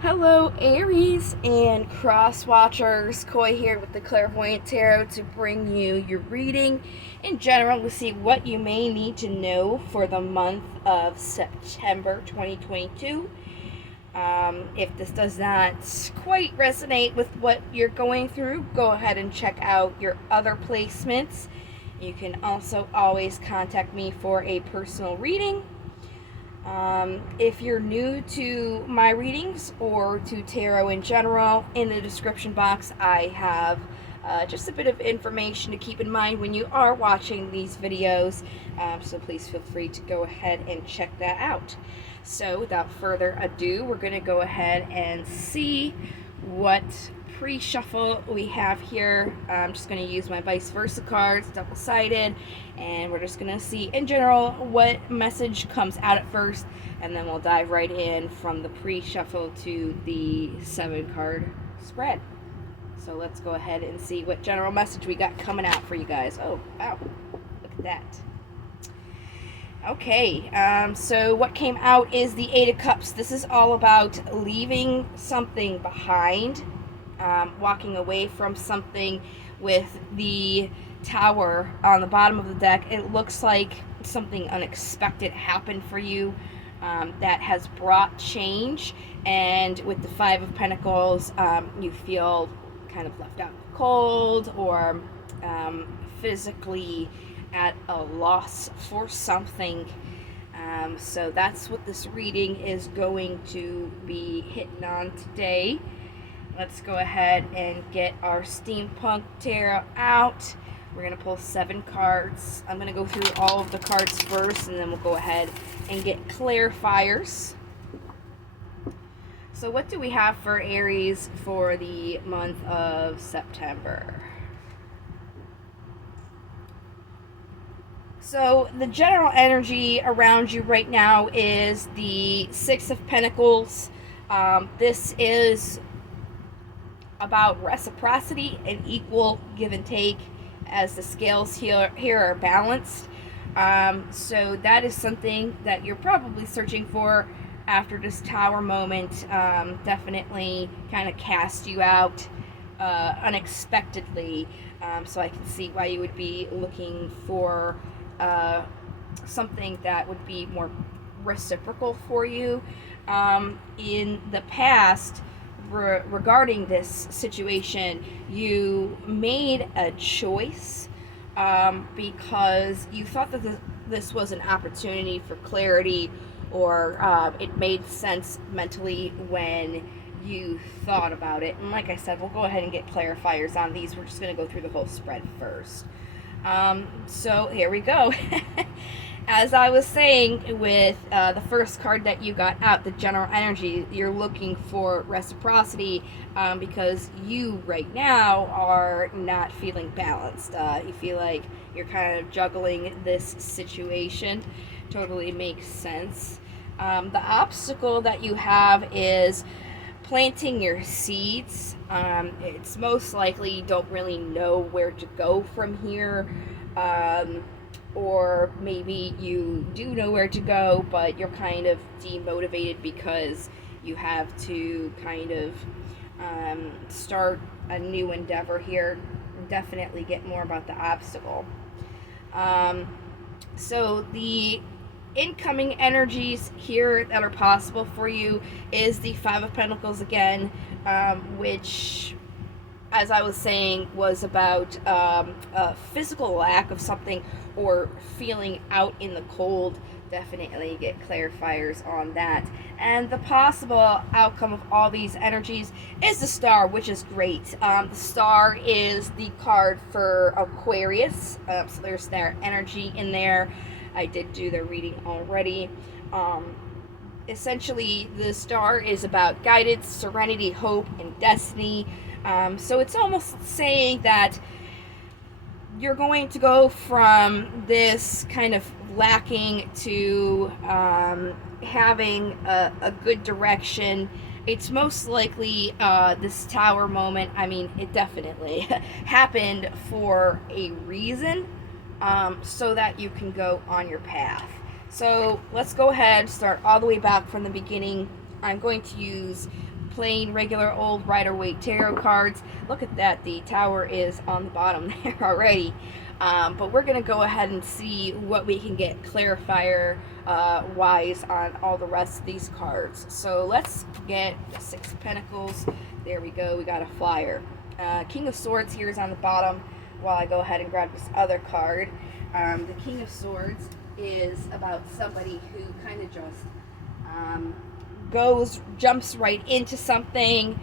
Hello, Aries and cross watchers. Koi here with the Clairvoyant Tarot to bring you your reading in general to see what you may need to know for the month of September 2022. If this does not quite resonate with what you're going through, go ahead and check out your other placements. You can also always contact me for a personal reading. If you're new to my readings or to tarot in general, in the description box I have just a bit of information to keep in mind when you are watching these videos, so please feel free to go ahead and check that out. So without further ado, we're going to go ahead and see what pre-shuffle we have here. I'm just going to use my vice versa cards, double-sided, and we're just going to see in general what message comes out at first, and then we'll dive right in from the pre-shuffle to the 7-card spread. So let's go ahead and see what general message we got coming out for you guys. Oh, wow, look at that. Okay, so what came out is the 8 of Cups. This is all about leaving something behind, walking away from something. With the Tower on the bottom of the deck, it looks like something unexpected happened for you that has brought change. And with the 5 of Pentacles, you feel kind of left out in the cold, or physically at a loss for something. So that's what this reading is going to be hitting on today. Let's go ahead and get our Steampunk Tarot out. We're going to pull 7 cards. I'm going to go through all of the cards first, and then we'll go ahead and get clarifiers. So what do we have for Aries for the month of September? So the general energy around you right now is the 6 of Pentacles. This is about reciprocity and equal give and take, as the scales here are balanced. So that is something that you're probably searching for after this Tower moment. Definitely kind of cast you out unexpectedly. So I can see why you would be looking for something that would be more reciprocal for you. In the past, regarding this situation, you made a choice because you thought that this was an opportunity for clarity, or it made sense mentally when you thought about it. And like I said, we'll go ahead and get clarifiers on these. We're just going to go through the whole spread first. So here we go. As I was saying with the first card that you got out, the general energy, you're looking for reciprocity because you right now are not feeling balanced. You feel like you're kind of juggling this situation. Totally makes sense. The obstacle that you have is planting your seeds. It's most likely you don't really know where to go from here. Or maybe you do know where to go, but you're kind of demotivated because you have to kind of start a new endeavor here. Definitely get more about the obstacle. So the incoming energies here that are possible for you is the 5 of Pentacles again, which, as I was saying, was about a physical lack of something or feeling out in the cold. Definitely get clarifiers on that. And the possible outcome of all these energies is the Star, which is great. The Star is the card for Aquarius, so there's their energy in there. I did do their reading already. Essentially, the Star is about guidance, serenity, hope, and destiny. So it's almost saying that you're going to go from this kind of lacking to having a good direction. It's most likely this Tower moment. I mean, it definitely happened for a reason, so that you can go on your path. So let's go ahead, start all the way back from the beginning. I'm going to use plain, regular, old Rider-Waite tarot cards. Look at that, the tower is on the bottom there already. But we're going to go ahead and see what we can get clarifier wise on all the rest of these cards. So let's get the Six of Pentacles. There we go, we got a flyer. King of Swords here is on the bottom while I go ahead and grab this other card. The King of Swords is about somebody who kind of just jumps right into something,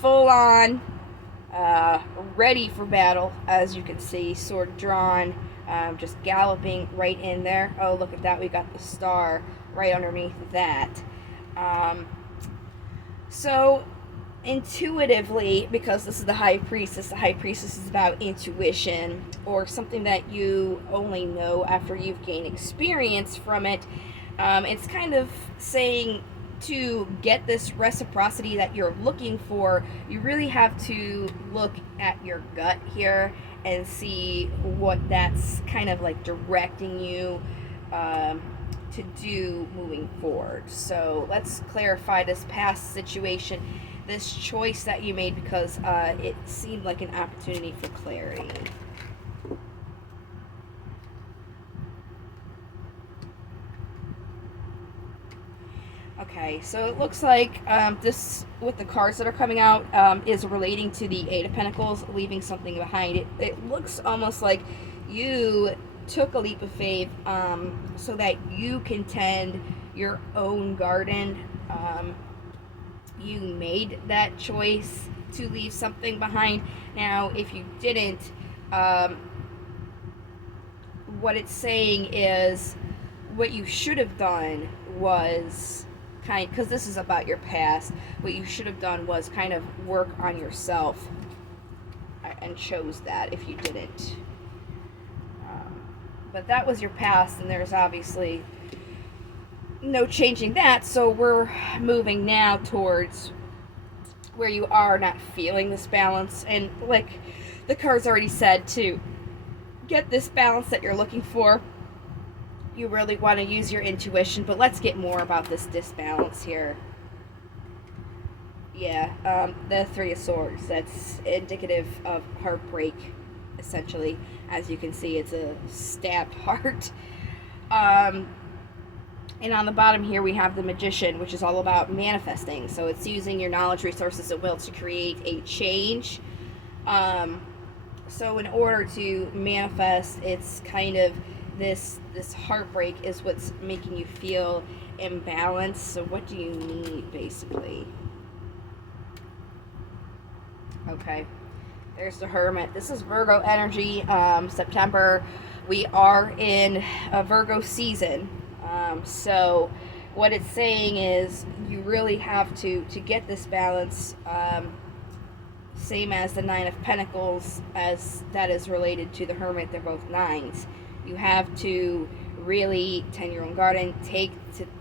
full on, ready for battle, as you can see, sword drawn, just galloping right in there. Oh, look at that, we got the star right underneath that. So intuitively, because this is the High Priestess is about intuition, or something that you only know after you've gained experience from it. It's kind of saying to get this reciprocity that you're looking for, you really have to look at your gut here and see what that's kind of like directing you to do moving forward. So let's clarify this past situation, this choice that you made, because it seemed like an opportunity for clarity. Okay, so it looks like this, with the cards that are coming out, is relating to the Eight of Pentacles, leaving something behind. It looks almost like you took a leap of faith so that you can tend your own garden. You made that choice to leave something behind. Now, if you didn't, what it's saying is what you should have done was because this is about your past, what you should have done was kind of work on yourself, and chose that if you didn't. But that was your past, and there's obviously no changing that, so we're moving now towards where you are not feeling this balance. And like the cards already said, to get this balance that you're looking for, you really want to use your intuition. But let's get more about this disbalance here. Yeah, the Three of Swords, that's indicative of heartbreak, essentially. As you can see, it's a stabbed heart. And on the bottom here we have the Magician, which is all about manifesting. So it's using your knowledge, resources, and will to create a change. So in order to manifest, it's kind of this heartbreak is what's making you feel imbalanced. So what do you need, basically? Okay, there's the Hermit. This is Virgo energy. September, we are in a Virgo season. So what it's saying is you really have to get this balance, same as the Nine of Pentacles, as that is related to the Hermit. They're both nines. You have to really tend your own garden, take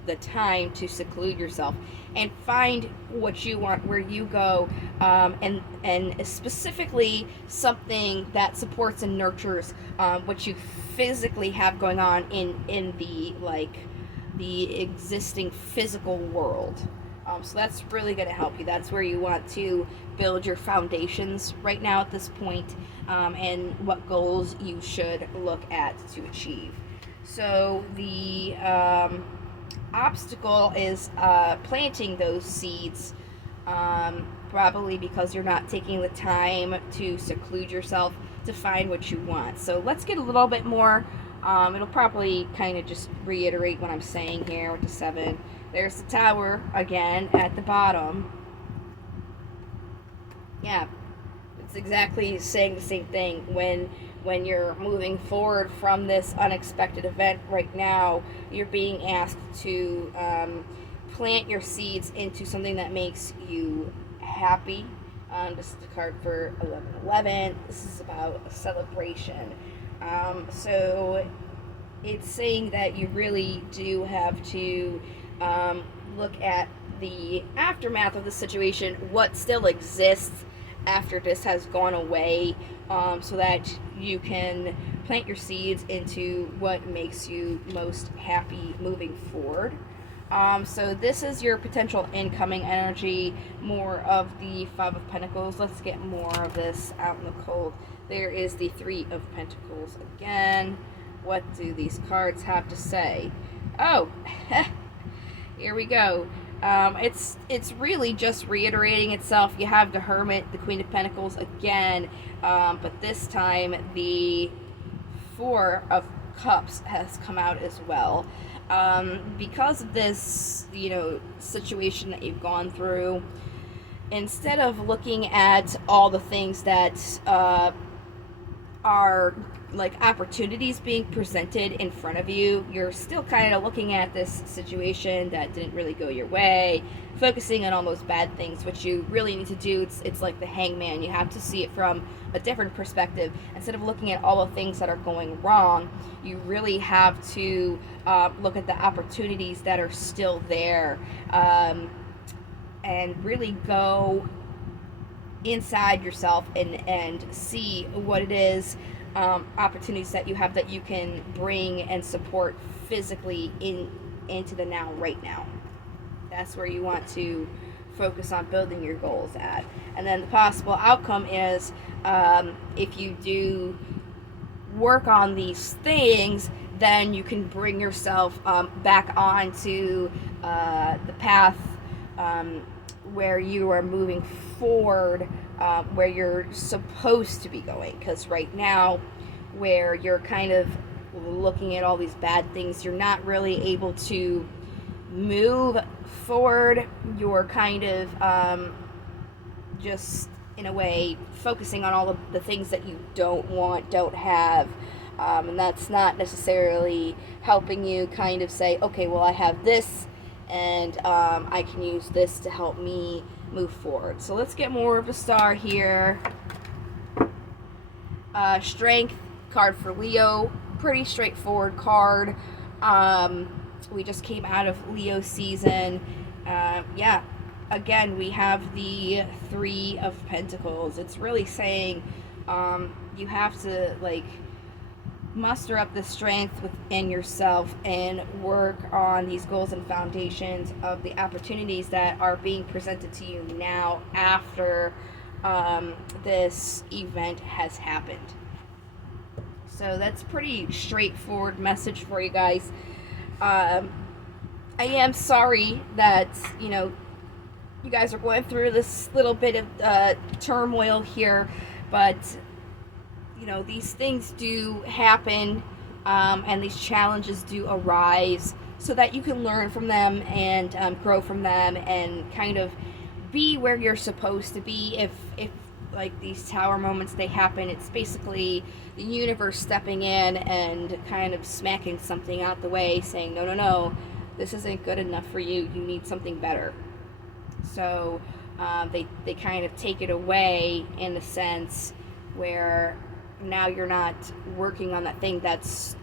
the time to seclude yourself and find what you want, where you go, and specifically something that supports and nurtures what you physically have going on in the existing physical world. So that's really going to help you. That's where you want to build your foundations right now at this point, and what goals you should look at to achieve. So the obstacle is planting those seeds, probably because you're not taking the time to seclude yourself to find what you want. So let's get a little bit more. It'll probably kind of just reiterate what I'm saying here with the 7. There's the Tower again at the bottom. Yeah, it's exactly saying the same thing. When you're moving forward from this unexpected event right now, you're being asked to plant your seeds into something that makes you happy. This is the card for 1111. This is about a celebration. So it's saying that you really do have to look at the aftermath of the situation, what still exists after this has gone away, so that you can plant your seeds into what makes you most happy moving forward. So this is your potential incoming energy, more of the Five of Pentacles. Let's get more of this out in the cold. There is the Three of Pentacles again. What do these cards have to say? Oh, here we go. It's really just reiterating itself. You have the Hermit, the Queen of Pentacles again, but this time the Four of Cups has come out as well. Because of this, situation that you've gone through, instead of looking at all the things that are like opportunities being presented in front of you, you're still kind of looking at this situation that didn't really go your way, focusing on all those bad things. What you really need to do, it's like the Hangman. You have to see it from a different perspective. Instead of looking at all the things that are going wrong, you really have to look at the opportunities that are still there, and really go inside yourself and see what it is, opportunities that you have that you can bring and support physically into the now, right now. That's where you want to focus on building your goals at. And then the possible outcome is, if you do work on these things, then you can bring yourself back onto the path, where you are moving forward, where you're supposed to be going. Because right now, where you're kind of looking at all these bad things, you're not really able to move forward. You're kind of just, in a way, focusing on all of the things that you don't want, don't have. And that's not necessarily helping you kind of say, okay, well, I have this, and I can use this to help me move forward. So let's get more of a star here. Strength card for Leo. Pretty straightforward card. We just came out of Leo season. Yeah, again, we have the Three of Pentacles. It's really saying you have to, like, muster up the strength within yourself and work on these goals and foundations of the opportunities that are being presented to you now after this event has happened. So that's pretty straightforward message for you guys. I am sorry that you guys are going through this little bit of turmoil here, but these things do happen, and these challenges do arise, so that you can learn from them and grow from them and kind of be where you're supposed to be. If like these tower moments, they happen, it's basically the universe stepping in and kind of smacking something out the way, saying, no, this isn't good enough for you, you need something better. So they kind of take it away in the sense where now you're not working on that thing that's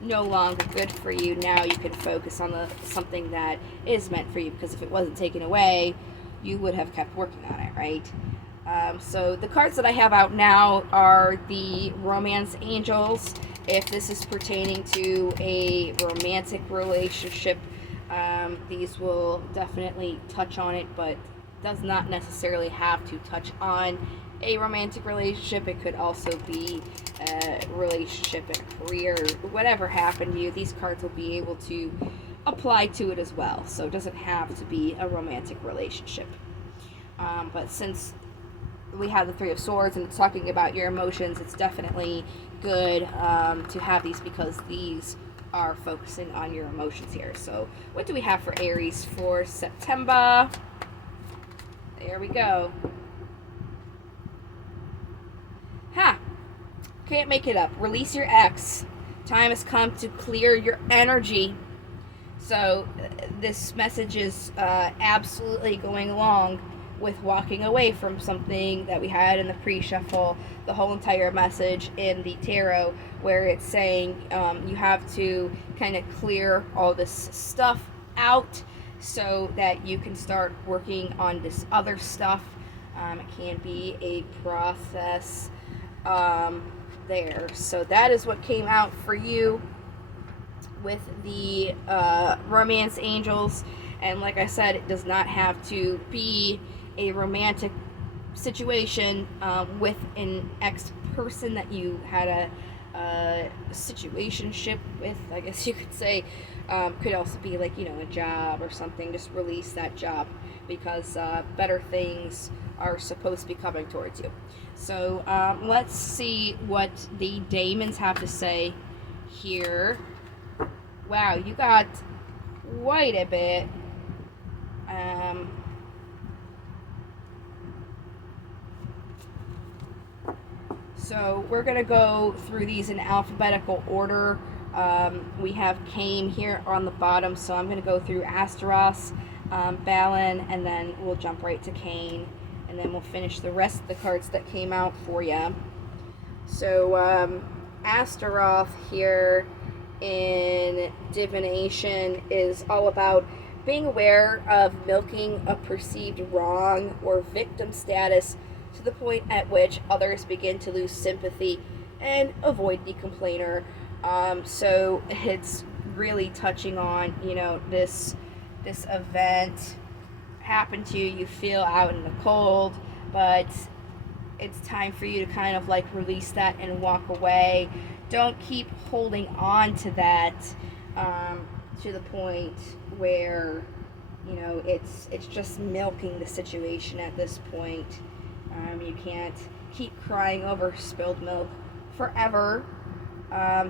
no longer good for you. Now you can focus on something that is meant for you, because if it wasn't taken away, you would have kept working on it, right? So the cards that I have out now are the Romance Angels. If this is pertaining to a romantic relationship, these will definitely touch on it, but does not necessarily have to touch on a romantic relationship. It could also be a relationship and a career. Whatever happened to you, these cards will be able to apply to it as well. So it doesn't have to be a romantic relationship. But since we have the Three of Swords and it's talking about your emotions, it's definitely good to have these, because these are focusing on your emotions here. So what do we have for Aries for September? There we go. Can't make it up. Release your ex. Time has come to clear your energy. So this message is absolutely going along with walking away from something that we had in the pre-shuffle, the whole entire message in the tarot, where it's saying you have to kind of clear all this stuff out so that you can start working on this other stuff. It can be a process there. So that is what came out for you. with the romance angels. And like I said, it does not have to be a romantic situation with an ex person that you had a situationship with, I guess you could say. Could also be like, a job or something. Just release that job because better things are supposed to be coming towards you. So let's see what the Daemons have to say here. Wow, you got quite a bit. So we're going to go through these in alphabetical order. We have Cain here on the bottom, so I'm going to go through Asteros, Balin, and then we'll jump right to Cain, and then we'll finish the rest of the cards that came out for you. So Astaroth here in divination is all about being aware of milking a perceived wrong or victim status to the point at which others begin to lose sympathy and avoid the complainer. So it's really touching on, this event happened to you, you feel out in the cold, but it's time for you to kind of like release that and walk away. Don't keep holding on to that to the point where it's just milking the situation at this point. You can't keep crying over spilled milk forever.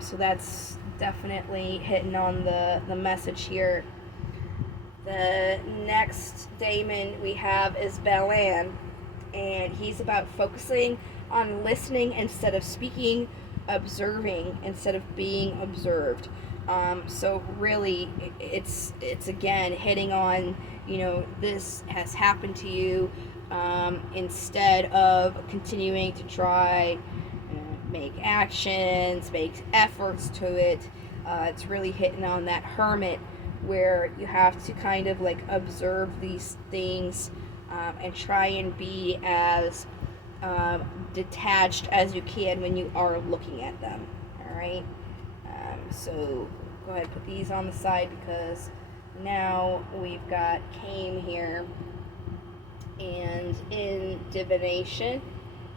So that's definitely hitting on the message here. The next daemon we have is Balan, and he's about focusing on listening instead of speaking, observing instead of being observed. So really, it's again hitting on, this has happened to you, instead of continuing to try make actions, make efforts to it. It's really hitting on that hermit where you have to kind of like observe these things and try and be as detached as you can when you are looking at them. All right. So go ahead and put these on the side because now we've got Cain here. And in divination,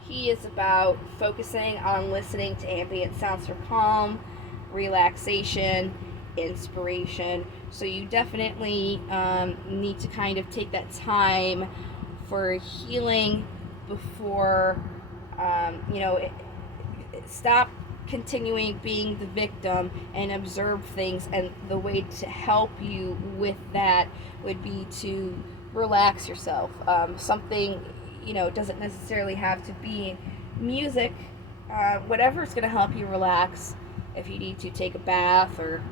he is about focusing on listening to ambient sounds for calm, relaxation, inspiration. So you definitely need to kind of take that time for healing before, stop continuing being the victim and observe things. And the way to help you with that would be to relax yourself. Something, doesn't necessarily have to be music. Whatever's going to help you relax. If you need to take a bath or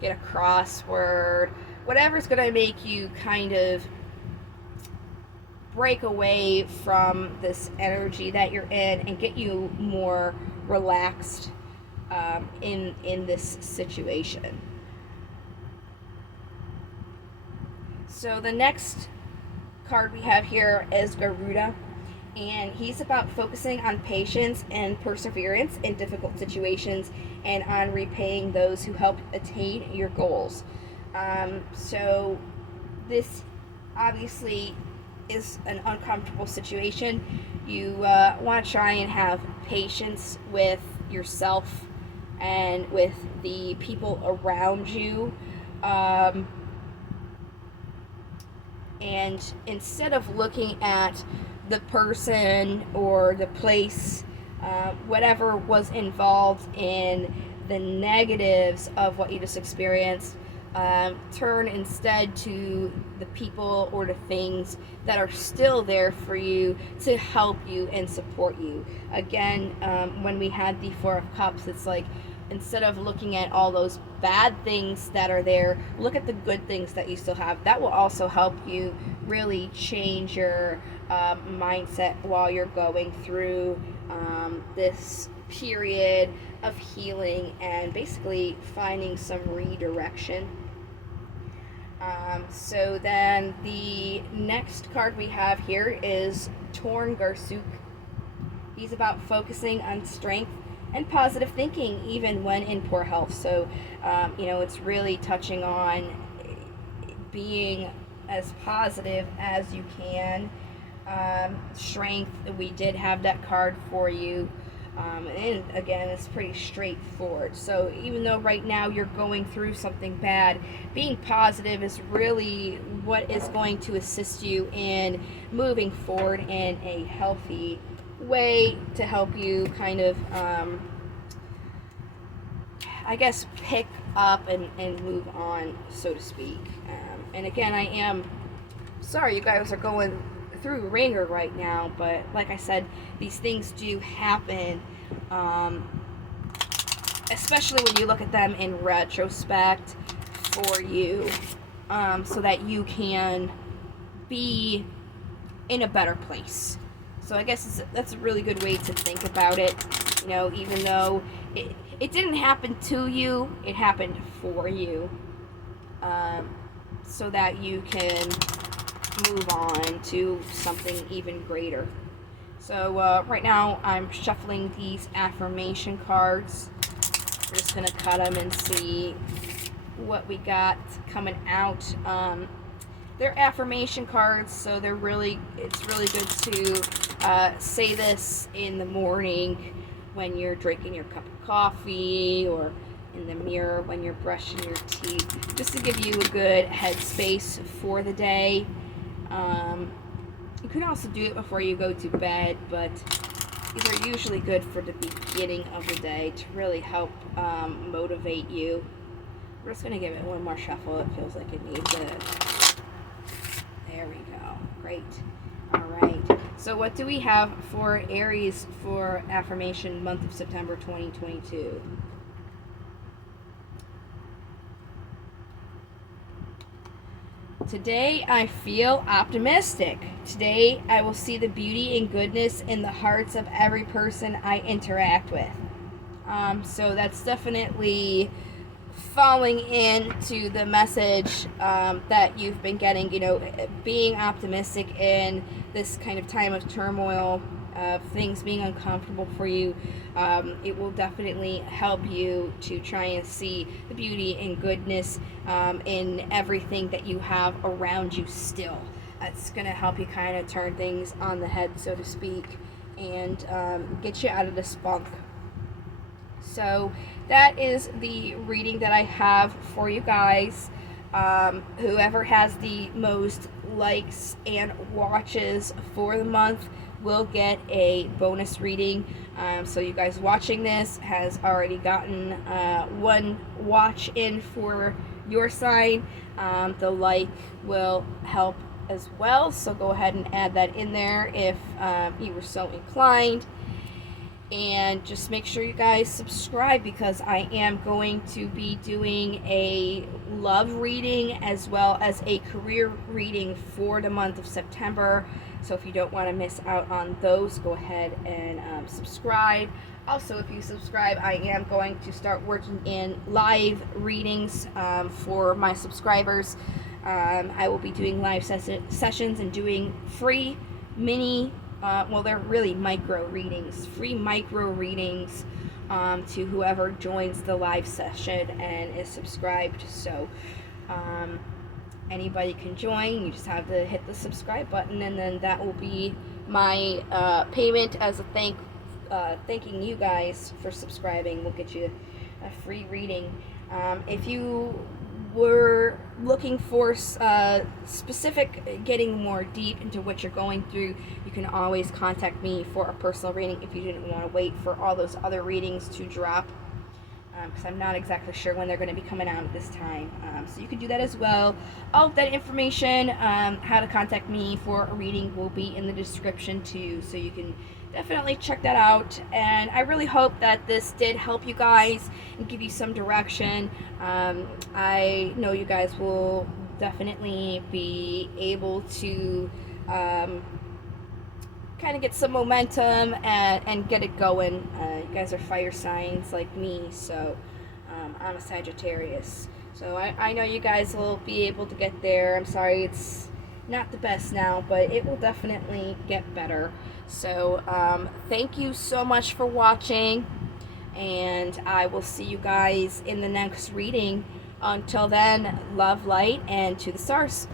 get a crossword, whatever's going to make you kind of break away from this energy that you're in and get you more relaxed in this situation. So the next card we have here is Garuda, and he's about focusing on patience and perseverance in difficult situations and on repaying those who help attain your goals. So this obviously is an uncomfortable situation. You want to try and have patience with yourself and with the people around you. And instead of looking at the person or the place, whatever was involved in the negatives of what you just experienced, turn instead to the people or the things that are still there for you to help you and support you. Again, when we had the Four of Cups, it's like, instead of looking at all those bad things that are there, look at the good things that you still have. That will also help you really change your mindset while you're going through this period of healing and basically finding some redirection. So then the next card we have here is Torn Garsuk. He's about focusing on strength and positive thinking even when in poor health. So, it's really touching on being as positive as you can. Strength, we did have that card for you. And again, it's pretty straightforward. So even though right now you're going through something bad, being positive is really what is going to assist you in moving forward in a healthy way to help you kind of, I guess, pick up and move on, so to speak. And again, I am sorry you guys are going through ringer right now, but like I said, these things do happen, especially when you look at them in retrospect for you, so that you can be in a better place. So I guess that's a really good way to think about it. Even though it didn't happen to you, it happened for you, so that you can move on to something even greater. So right now I'm shuffling these affirmation cards. We're just gonna cut them and see what we got coming out. They're affirmation cards, so it's really good to say this in the morning when you're drinking your cup of coffee, or in the mirror when you're brushing your teeth, just to give you a good headspace for the day. You can also do it before you go to bed, but these are usually good for the beginning of the day to really help motivate you. We're just going to give it one more shuffle. It feels like it needs it. There we go. Great. All right. So what do we have for Aries for affirmation month of September 2022? Today I feel optimistic. Today I will see the beauty and goodness in the hearts of every person I interact with. So that's definitely falling into the message that you've been getting, being optimistic in this kind of time of turmoil, things being uncomfortable for you. It will definitely help you to try and see the beauty and goodness in everything that you have around you still. That's going to help you kind of turn things on the head, so to speak, and get you out of this funk. So that is the reading that I have for you guys. Whoever has the most likes and watches for the month will get a bonus reading. So you guys watching this has already gotten one watch in for your sign. The like will help as well, so go ahead and add that in there if you were so inclined. And just make sure you guys subscribe, because I am going to be doing a love reading as well as a career reading for the month of September. So if you don't want to miss out on those, go ahead and subscribe. Also, if you subscribe, I am going to start working in live readings for my subscribers. I will be doing live sessions and doing free mini they're really micro readings, free micro readings to whoever joins the live session and is subscribed. So anybody can join. You just have to hit the subscribe button, and then that will be my payment as a thanking you guys for subscribing. We'll get you a free reading. If you were looking for specific, getting more deep into what you're going through, you can always contact me for a personal reading if you didn't want to wait for all those other readings to drop, because I'm not exactly sure when they're going to be coming out at this time. So you can do that as well. All of that information, how to contact me for a reading, will be in the description too, so you can definitely check that out. And I really hope that this did help you guys and give you some direction. I know you guys will definitely be able to kind of get some momentum and get it going. You guys are fire signs like me, so I'm a Sagittarius. So I know you guys will be able to get there. I'm sorry it's not the best now, but it will definitely get better. So thank you so much for watching. and I will see you guys in the next reading. Until then, love, light, and to the stars.